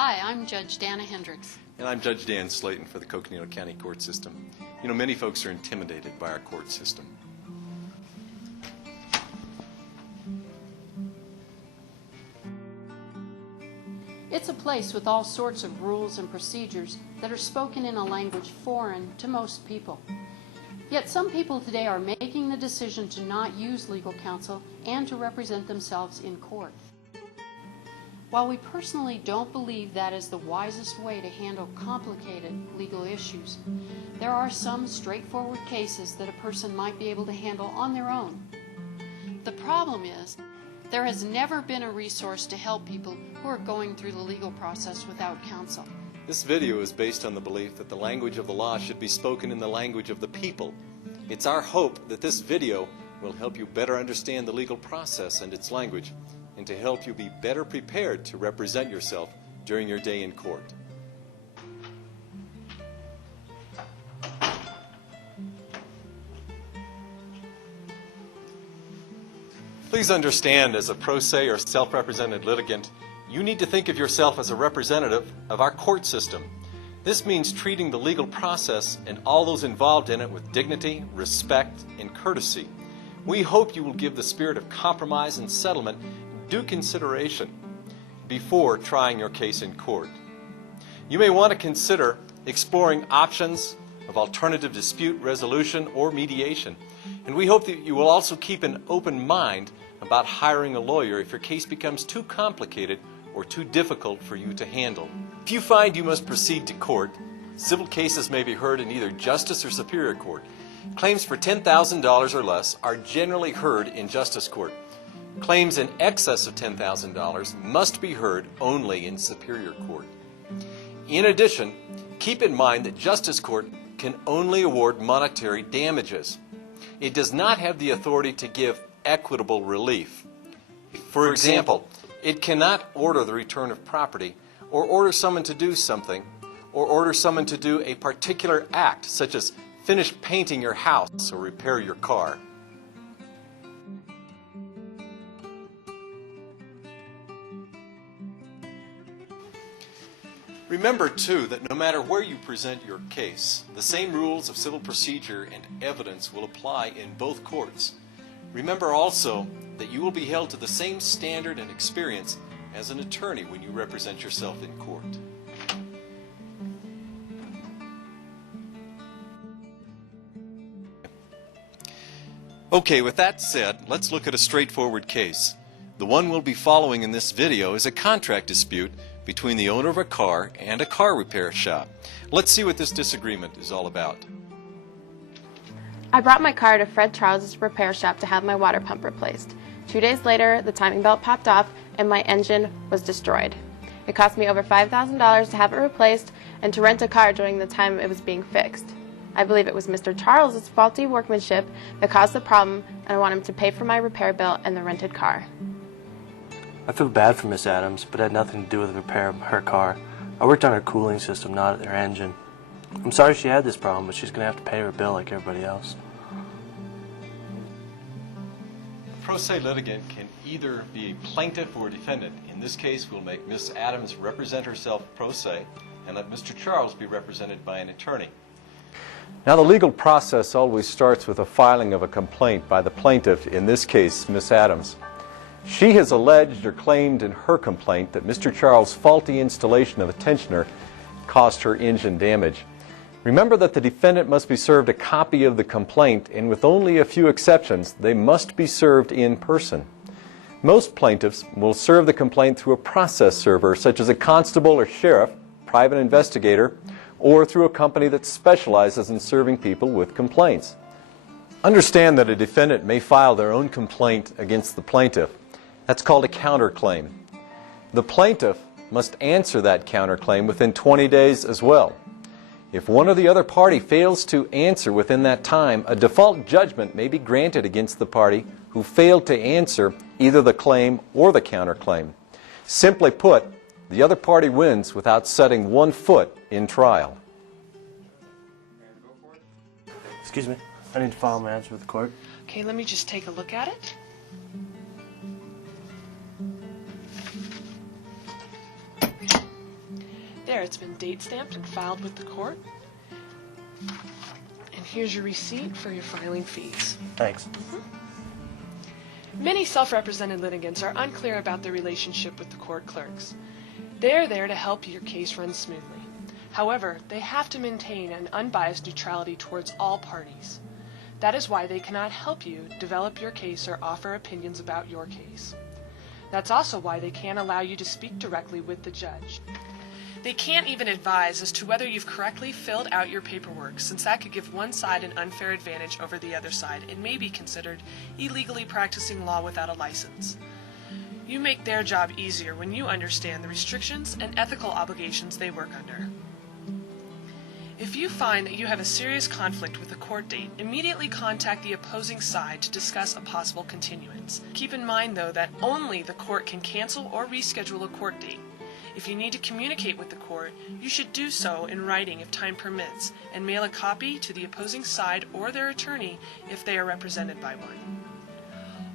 Hi, I'm Judge Dana Hendricks. And I'm Judge Dan Slayton for the Coconino County court system. You know, many folks are intimidated by our court system. It's a place with all sorts of rules and procedures that are spoken in a language foreign to most people. Yet some people today are making the decision to not use legal counsel and to represent themselves in court. While we personally don't believe that is the wisest way to handle complicated legal issues, there are some straightforward cases that a person might be able to handle on their own. The problem is, there has never been a resource to help people who are going through the legal process without counsel. This video is based on the belief that the language of the law should be spoken in the language of the people. It's our hope that this video will help you better understand the legal process and its language, and to help you be better prepared to represent yourself during your day in court. Please understand, as a pro se or self-represented litigant, you need to think of yourself as a representative of our court system. This means treating the legal process and all those involved in it with dignity, respect, and courtesy. We hope you will give the spirit of compromise and settlement due consideration before trying your case in court. You may want to consider exploring options of alternative dispute resolution or mediation, and we hope that you will also keep an open mind about hiring a lawyer if your case becomes too complicated or too difficult for you to handle. If you find you must proceed to court, civil cases may be heard in either justice or superior court. Claims for $10,000 or less are generally heard in justice court. Claims in excess of $10,000 must be heard only in superior court. In addition, keep in mind that justice court can only award monetary damages. It does not have the authority to give equitable relief. For example, it cannot order the return of property, or order someone to do something, or order someone to do a particular act, such as finish painting your house or repair your car. Remember, too, that no matter where you present your case, the same rules of civil procedure and evidence will apply in both courts. Remember also that you will be held to the same standard and experience as an attorney when you represent yourself in court. Okay, with that said, let's look at a straightforward case. The one we'll be following in this video is a contract dispute between the owner of a car and a car repair shop. Let's see what this disagreement is all about. I brought my car to Fred Charles' repair shop to have my water pump replaced. 2 days later, the timing belt popped off and my engine was destroyed. It cost me over $5,000 to have it replaced and to rent a car during the time it was being fixed. I believe it was Mr. Charles' faulty workmanship that caused the problem, and I want him to pay for my repair bill and the rented car. I feel bad for Miss Adams, but it had nothing to do with the repair of her car. I worked on her cooling system, not her engine. I'm sorry she had this problem, but she's going to have to pay her bill like everybody else. A pro se litigant can either be a plaintiff or a defendant. In this case, we'll make Miss Adams represent herself pro se and let Mr. Charles be represented by an attorney. Now, the legal process always starts with a filing of a complaint by the plaintiff, in this case, Miss Adams. She has alleged or claimed in her complaint that Mr. Charles' faulty installation of a tensioner caused her engine damage. Remember that the defendant must be served a copy of the complaint, and with only a few exceptions, they must be served in person. Most plaintiffs will serve the complaint through a process server, such as a constable or sheriff, private investigator, or through a company that specializes in serving people with complaints. Understand that a defendant may file their own complaint against the plaintiff. That's called a counterclaim. The plaintiff must answer that counterclaim within 20 days as well. If one or the other party fails to answer within that time, a default judgment may be granted against the party who failed to answer either the claim or the counterclaim. Simply put, the other party wins without setting one foot in trial. Excuse me, I need to file my answer with the court. Okay, let me just take a look at it. There, it's been date stamped and filed with the court. And here's your receipt for your filing fees. Thanks. Many self-represented litigants are unclear about their relationship with the court clerks. They are there to help your case run smoothly. However, they have to maintain an unbiased neutrality towards all parties. That is why they cannot help you develop your case or offer opinions about your case. That's also why they can't allow you to speak directly with the judge. They can't even advise as to whether you've correctly filled out your paperwork, since that could give one side an unfair advantage over the other side and may be considered illegally practicing law without a license. You make their job easier when you understand the restrictions and ethical obligations they work under. If you find that you have a serious conflict with a court date, immediately contact the opposing side to discuss a possible continuance. Keep in mind, though, that only the court can cancel or reschedule a court date. If you need to communicate with the court, you should do so in writing if time permits, and mail a copy to the opposing side or their attorney if they are represented by one.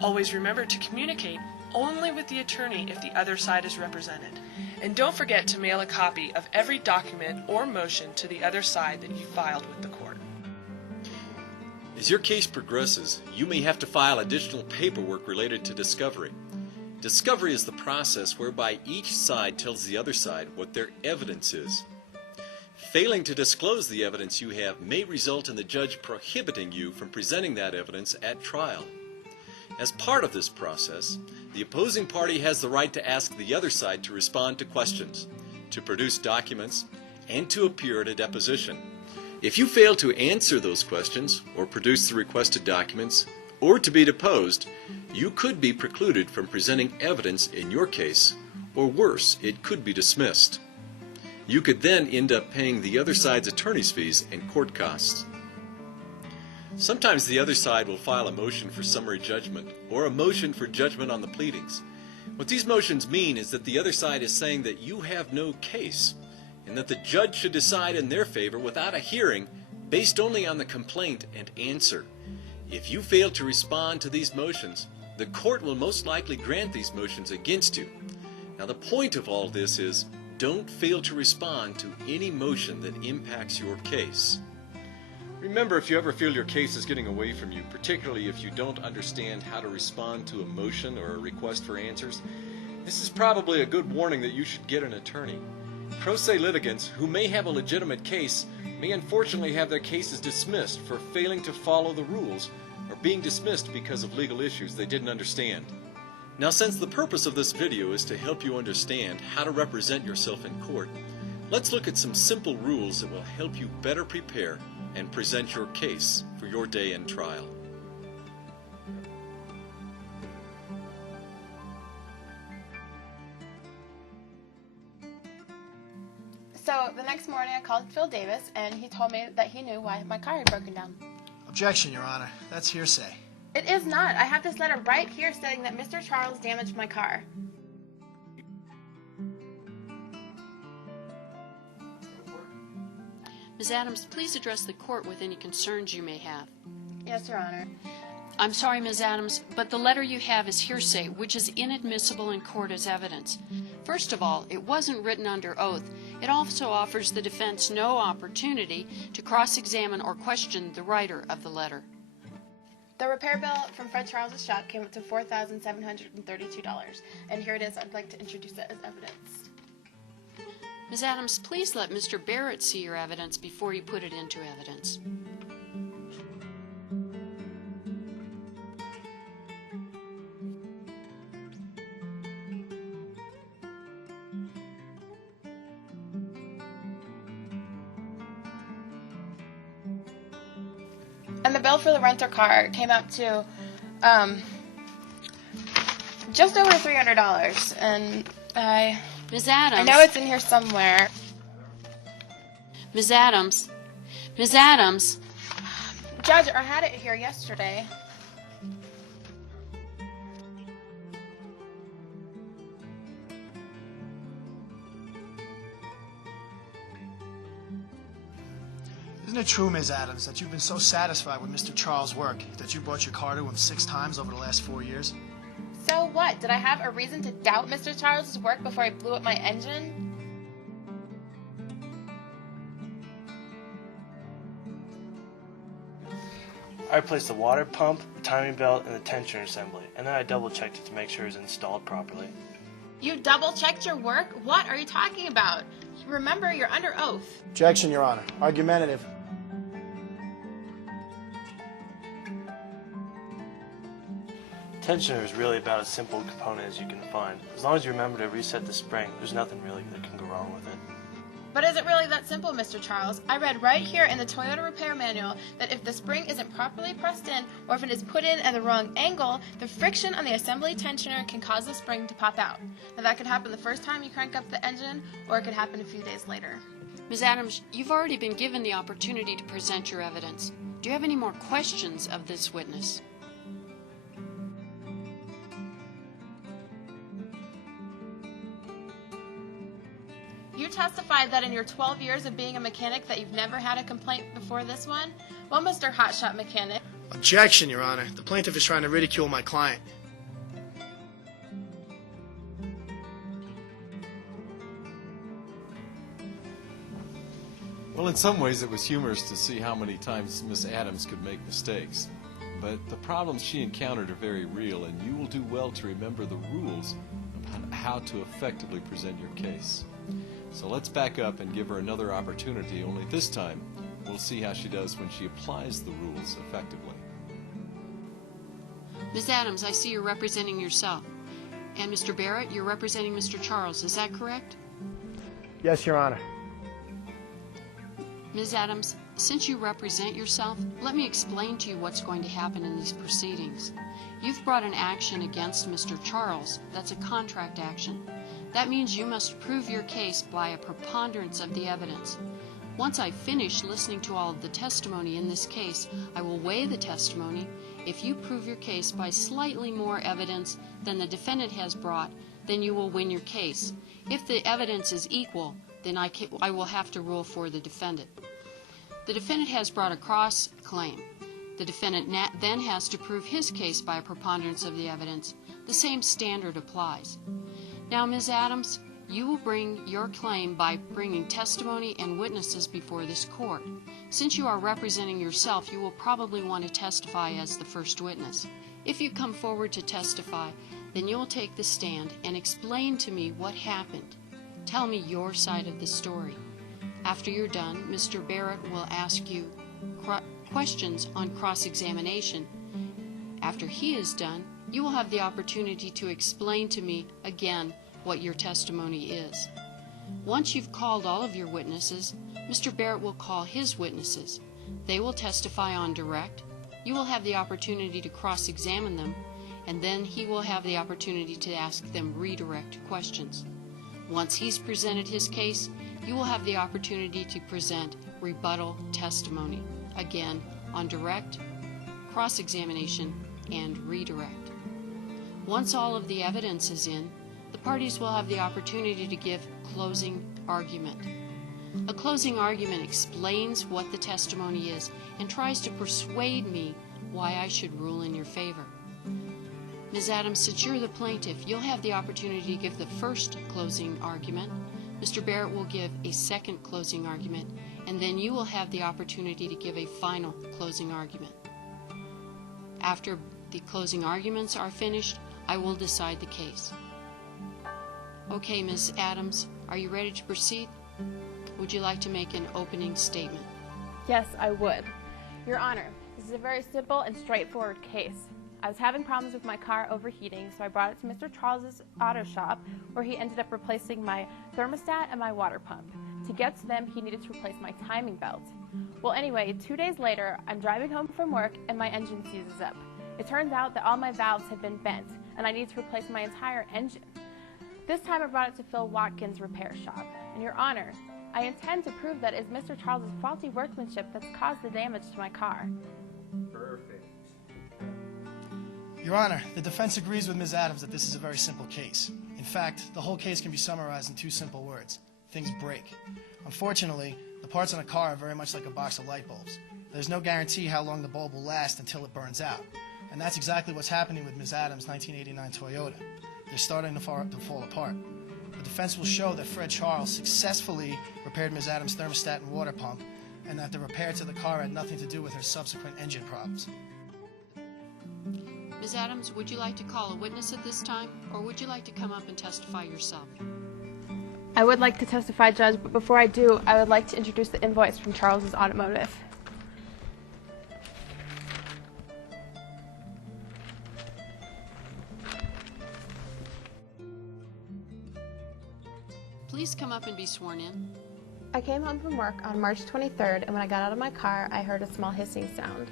Always remember to communicate only with the attorney if the other side is represented. And don't forget to mail a copy of every document or motion to the other side that you filed with the court. As your case progresses, you may have to file additional paperwork related to discovery. Discovery is the process whereby each side tells the other side what their evidence is. Failing to disclose the evidence you have may result in the judge prohibiting you from presenting that evidence at trial. As part of this process, the opposing party has the right to ask the other side to respond to questions, to produce documents, and to appear at a deposition. If you fail to answer those questions or produce the requested documents, or to be deposed, you could be precluded from presenting evidence in your case, or worse, it could be dismissed. You could then end up paying the other side's attorney's fees and court costs. Sometimes the other side will file a motion for summary judgment or a motion for judgment on the pleadings. What these motions mean is that the other side is saying that you have no case and that the judge should decide in their favor without a hearing based only on the complaint and answer. If you fail to respond to these motions, the court will most likely grant these motions against you. Now, the point of all this is don't fail to respond to any motion that impacts your case. Remember, if you ever feel your case is getting away from you, particularly if you don't understand how to respond to a motion or a request for answers, this is probably a good warning that you should get an attorney. Pro se litigants who may have a legitimate case may unfortunately have their cases dismissed for failing to follow the rules or being dismissed because of legal issues they didn't understand. Now, since the purpose of this video is to help you understand how to represent yourself in court, let's look at some simple rules that will help you better prepare and present your case for your day in trial. So the next morning I called Phil Davis and he told me that he knew why my car had broken down. Objection, Your Honor. That's hearsay. It is not. I have this letter right here stating that Mr. Charles damaged my car. Ms. Adams, please address the court with any concerns you may have. Yes, Your Honor. I'm sorry, Ms. Adams, but the letter you have is hearsay, which is inadmissible in court as evidence. First of all, it wasn't written under oath. It also offers the defense no opportunity to cross-examine or question the writer of the letter. The repair bill from Fred Charles' shop came up to $4,732, and here it is. I'd like to introduce it as evidence. Ms. Adams, please let Mr. Barrett see your evidence before you put it into evidence. And the bill for the renter car came up to just over $300, and Ms. Adams. I know it's in here somewhere. Ms. Adams. Ms. Adams. Judge, I had it here yesterday. Isn't it true, Ms. Adams, that you've been so satisfied with Mr. Charles' work that you brought your car to him 6 times over the last 4 years? So what? Did I have a reason to doubt Mr. Charles' work before I blew up my engine? I replaced the water pump, the timing belt, and the tensioner assembly, and then I double-checked it to make sure it was installed properly. You double-checked your work? What are you talking about? Remember, you're under oath. Objection, Your Honor. Argumentative. Tensioner is really about as simple a component as you can find. As long as you remember to reset the spring, there's nothing really that can go wrong with it. But is it really that simple, Mr. Charles? I read right here in the Toyota repair manual that if the spring isn't properly pressed in, or if it is put in at the wrong angle, the friction on the assembly tensioner can cause the spring to pop out. Now that could happen the first time you crank up the engine, or it could happen a few days later. Ms. Adams, you've already been given the opportunity to present your evidence. Do you have any more questions of this witness? You testified that in your 12 years of being a mechanic that you've never had a complaint before this one? Well, Mr. Hotshot Mechanic. Objection, Your Honor. The plaintiff is trying to ridicule my client. Well, in some ways it was humorous to see how many times Miss Adams could make mistakes. But the problems she encountered are very real, and you will do well to remember the rules about how to effectively present your case. So let's back up and give her another opportunity, only this time we'll see how she does when she applies the rules effectively. Ms. Adams, I see you're representing yourself. And Mr. Barrett, you're representing Mr. Charles. Is that correct? Yes, Your Honor. Ms. Adams, since you represent yourself, let me explain to you what's going to happen in these proceedings. You've brought an action against Mr. Charles. That's a contract action. That means you must prove your case by a preponderance of the evidence. Once I finish listening to all of the testimony in this case, I will weigh the testimony. If you prove your case by slightly more evidence than the defendant has brought, then you will win your case. If the evidence is equal, then I will have to rule for the defendant. The defendant has brought a cross claim. The defendant then has to prove his case by a preponderance of the evidence. The same standard applies. Now, Ms. Adams, you will bring your claim by bringing testimony and witnesses before this court. Since you are representing yourself, you will probably want to testify as the first witness. If you come forward to testify, then you will take the stand and explain to me what happened. Tell me your side of the story. After you're done, Mr. Barrett will ask you questions on cross-examination. After he is done, you will have the opportunity to explain to me again what your testimony is. Once you've called all of your witnesses, Mr. Barrett will call his witnesses. They will testify on direct. You will have the opportunity to cross-examine them, and then he will have the opportunity to ask them redirect questions. Once he's presented his case, you will have the opportunity to present rebuttal testimony, again on direct, cross-examination, and redirect. Once all of the evidence is in, the parties will have the opportunity to give closing argument. A closing argument explains what the testimony is and tries to persuade me why I should rule in your favor. Ms. Adams, since you're the plaintiff, you'll have the opportunity to give the first closing argument. Mr. Barrett will give a second closing argument, and then you will have the opportunity to give a final closing argument. After the closing arguments are finished, I will decide the case. Okay, Ms. Adams, are you ready to proceed? Would you like to make an opening statement? Yes, I would. Your Honor, this is a very simple and straightforward case. I was having problems with my car overheating, so I brought it to Mr. Charles's auto shop, where he ended up replacing my thermostat and my water pump. To get to them, he needed to replace my timing belt. Well, anyway, 2 days later, I'm driving home from work and my engine seizes up. It turns out that all my valves had been bent, and I needed to replace my entire engine. This time I brought it to Phil Watkins' repair shop. And Your Honor, I intend to prove that it's Mr. Charles's faulty workmanship that's caused the damage to my car. Perfect. Your Honor, the defense agrees with Ms. Adams that this is a very simple case. In fact, the whole case can be summarized in 2 simple words. Things break. Unfortunately, the parts on a car are very much like a box of light bulbs. There's no guarantee how long the bulb will last until it burns out. And that's exactly what's happening with Ms. Adams' 1989 Toyota. They're starting to fall apart. The defense will show that Fred Charles successfully repaired Ms. Adams' thermostat and water pump, and that the repair to the car had nothing to do with her subsequent engine problems. Ms. Adams, would you like to call a witness at this time, or would you like to come up and testify yourself? I would like to testify, Judge, but before I do, I would like to introduce the invoice from Charles's Automotive. Please come up and be sworn in. I came home from work on March 23rd, and when I got out of my car, I heard a small hissing sound.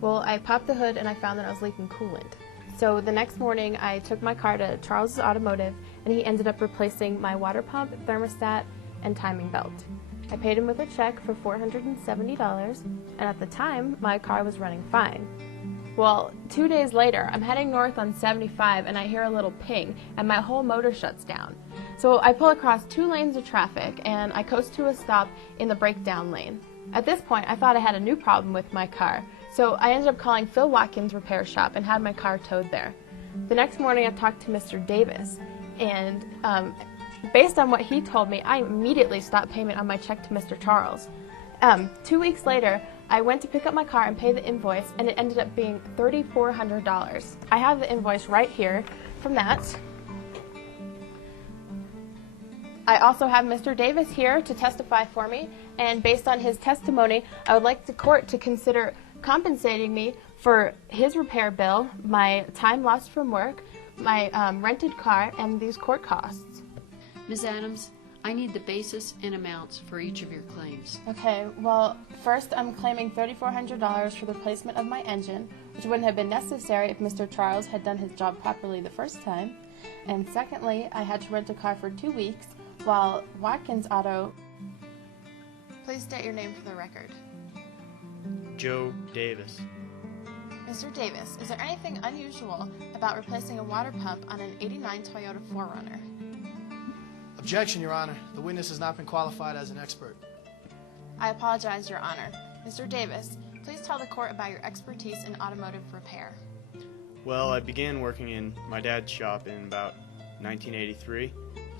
Well, I popped the hood and I found that I was leaking coolant. So the next morning, I took my car to Charles's Automotive, and he ended up replacing my water pump, thermostat, and timing belt. I paid him with a check for $470, and at the time, my car was running fine. Well, 2 days later, I'm heading north on 75, and I hear a little ping, and my whole motor shuts down. So I pull across 2 lanes of traffic, and I coast to a stop in the breakdown lane. At this point, I thought I had a new problem with my car, so I ended up calling Phil Watkins' repair shop and had my car towed there. The next morning, I talked to Mr. Davis, and based on what he told me, I immediately stopped payment on my check to Mr. Charles. 2 weeks later, I went to pick up my car and pay the invoice, and it ended up being $3,400. I have the invoice right here from that. I also have Mr. Davis here to testify for me, and based on his testimony, I would like the court to consider compensating me for his repair bill, my time lost from work, my rented car, and these court costs. Ms. Adams, I need the basis and amounts for each of your claims. Okay, well, first I'm claiming $3,400 for the replacement of my engine, which wouldn't have been necessary if Mr. Charles had done his job properly the first time. And secondly, I had to rent a car for 2 weeks, while Watkins Auto... Please state your name for the record. Joe Davis. Mr. Davis, is there anything unusual about replacing a water pump on an '89 Toyota 4Runner? Objection, Your Honor. The witness has not been qualified as an expert. I apologize, Your Honor. Mr. Davis, please tell the court about your expertise in automotive repair. Well, I began working in my dad's shop in about 1983,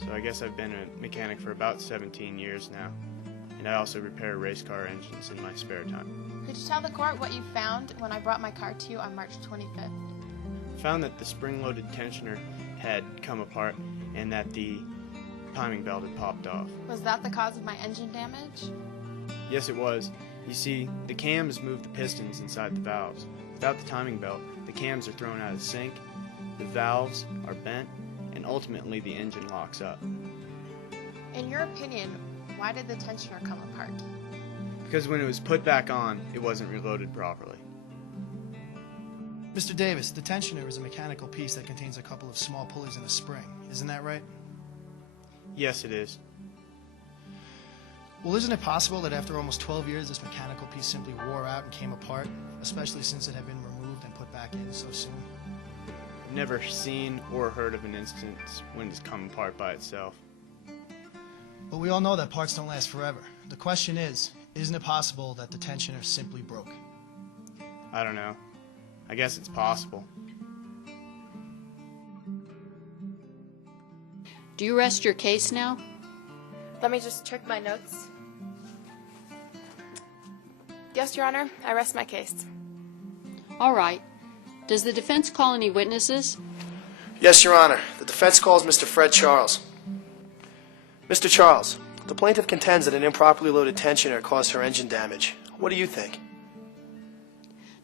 so I guess I've been a mechanic for about 17 years now. And I also repair race car engines in my spare time. Could you tell the court what you found when I brought my car to you on March 25th? I found that the spring-loaded tensioner had come apart and that the timing belt had popped off. Was that the cause of my engine damage? Yes, it was. You see, the cams move the pistons inside the valves. Without the timing belt, the cams are thrown out of sync, the valves are bent, and ultimately the engine locks up. In your opinion, why did the tensioner come apart? Because when it was put back on, it wasn't reloaded properly. Mr. Davis, the tensioner is a mechanical piece that contains a couple of small pulleys and a spring. Isn't that right? Yes, it is. Well, isn't it possible that after almost 12 years, this mechanical piece simply wore out and came apart, especially since it had been removed and put back in so soon? I've never seen or heard of an instance when it's come apart by itself. But we all know that parts don't last forever. The question is, isn't it possible that the tensioner simply broke? I don't know. I guess it's possible. Do you rest your case now? Let me just check my notes. Yes, Your Honor, I rest my case. All right. Does the defense call any witnesses? Yes, Your Honor. The defense calls Mr. Fred Charles. Mr. Charles, the plaintiff contends that an improperly loaded tensioner caused her engine damage. What do you think?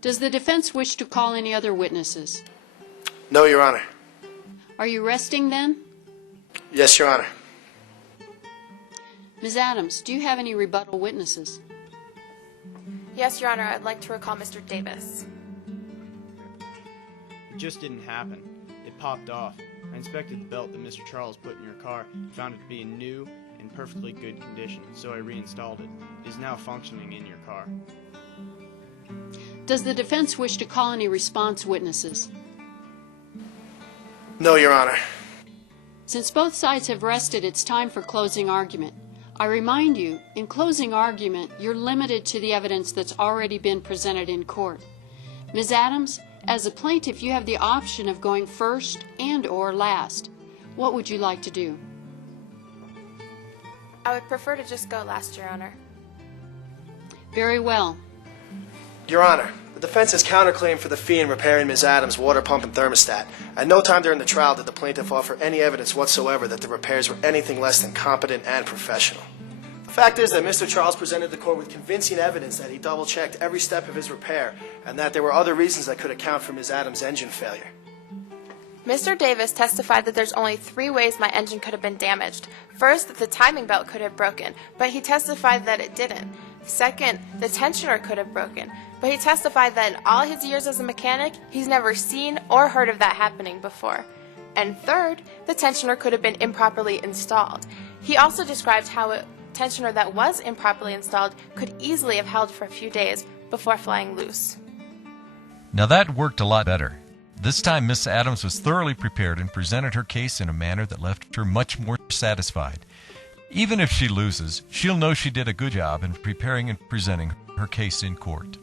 Does the defense wish to call any other witnesses? No, Your Honor. Are you resting then? Yes, Your Honor. Ms. Adams, do you have any rebuttal witnesses? Yes, Your Honor, I'd like to recall Mr. Davis. It just didn't happen. It popped off. I inspected the belt that Mr. Charles put in your car and found it to be in new and perfectly good condition, so I reinstalled it. It is now functioning in your car. Does the defense wish to call any response witnesses? No, Your Honor. Since both sides have rested, it's time for closing argument. I remind you, in closing argument, you're limited to the evidence that's already been presented in court. Ms. Adams, as a plaintiff, you have the option of going first and/or last. What would you like to do? I would prefer to just go last, Your Honor. Very well. Your Honor, the defense has counterclaimed for the fee in repairing Ms. Adams' water pump and thermostat. At no time during the trial did the plaintiff offer any evidence whatsoever that the repairs were anything less than competent and professional. The fact is that Mr. Charles presented the court with convincing evidence that he double-checked every step of his repair and that there were other reasons that could account for Ms. Adams' engine failure. Mr. Davis testified that there's only 3 ways my engine could have been damaged. First, that the timing belt could have broken, but he testified that it didn't. Second, the tensioner could have broken, but he testified that in all his years as a mechanic, he's never seen or heard of that happening before. And third, the tensioner could have been improperly installed. He also described how a tensioner that was improperly installed could easily have held for a few days before flying loose. Now that worked a lot better. This time Miss Adams was thoroughly prepared and presented her case in a manner that left her much more satisfied. Even if she loses, she'll know she did a good job in preparing and presenting her case in court.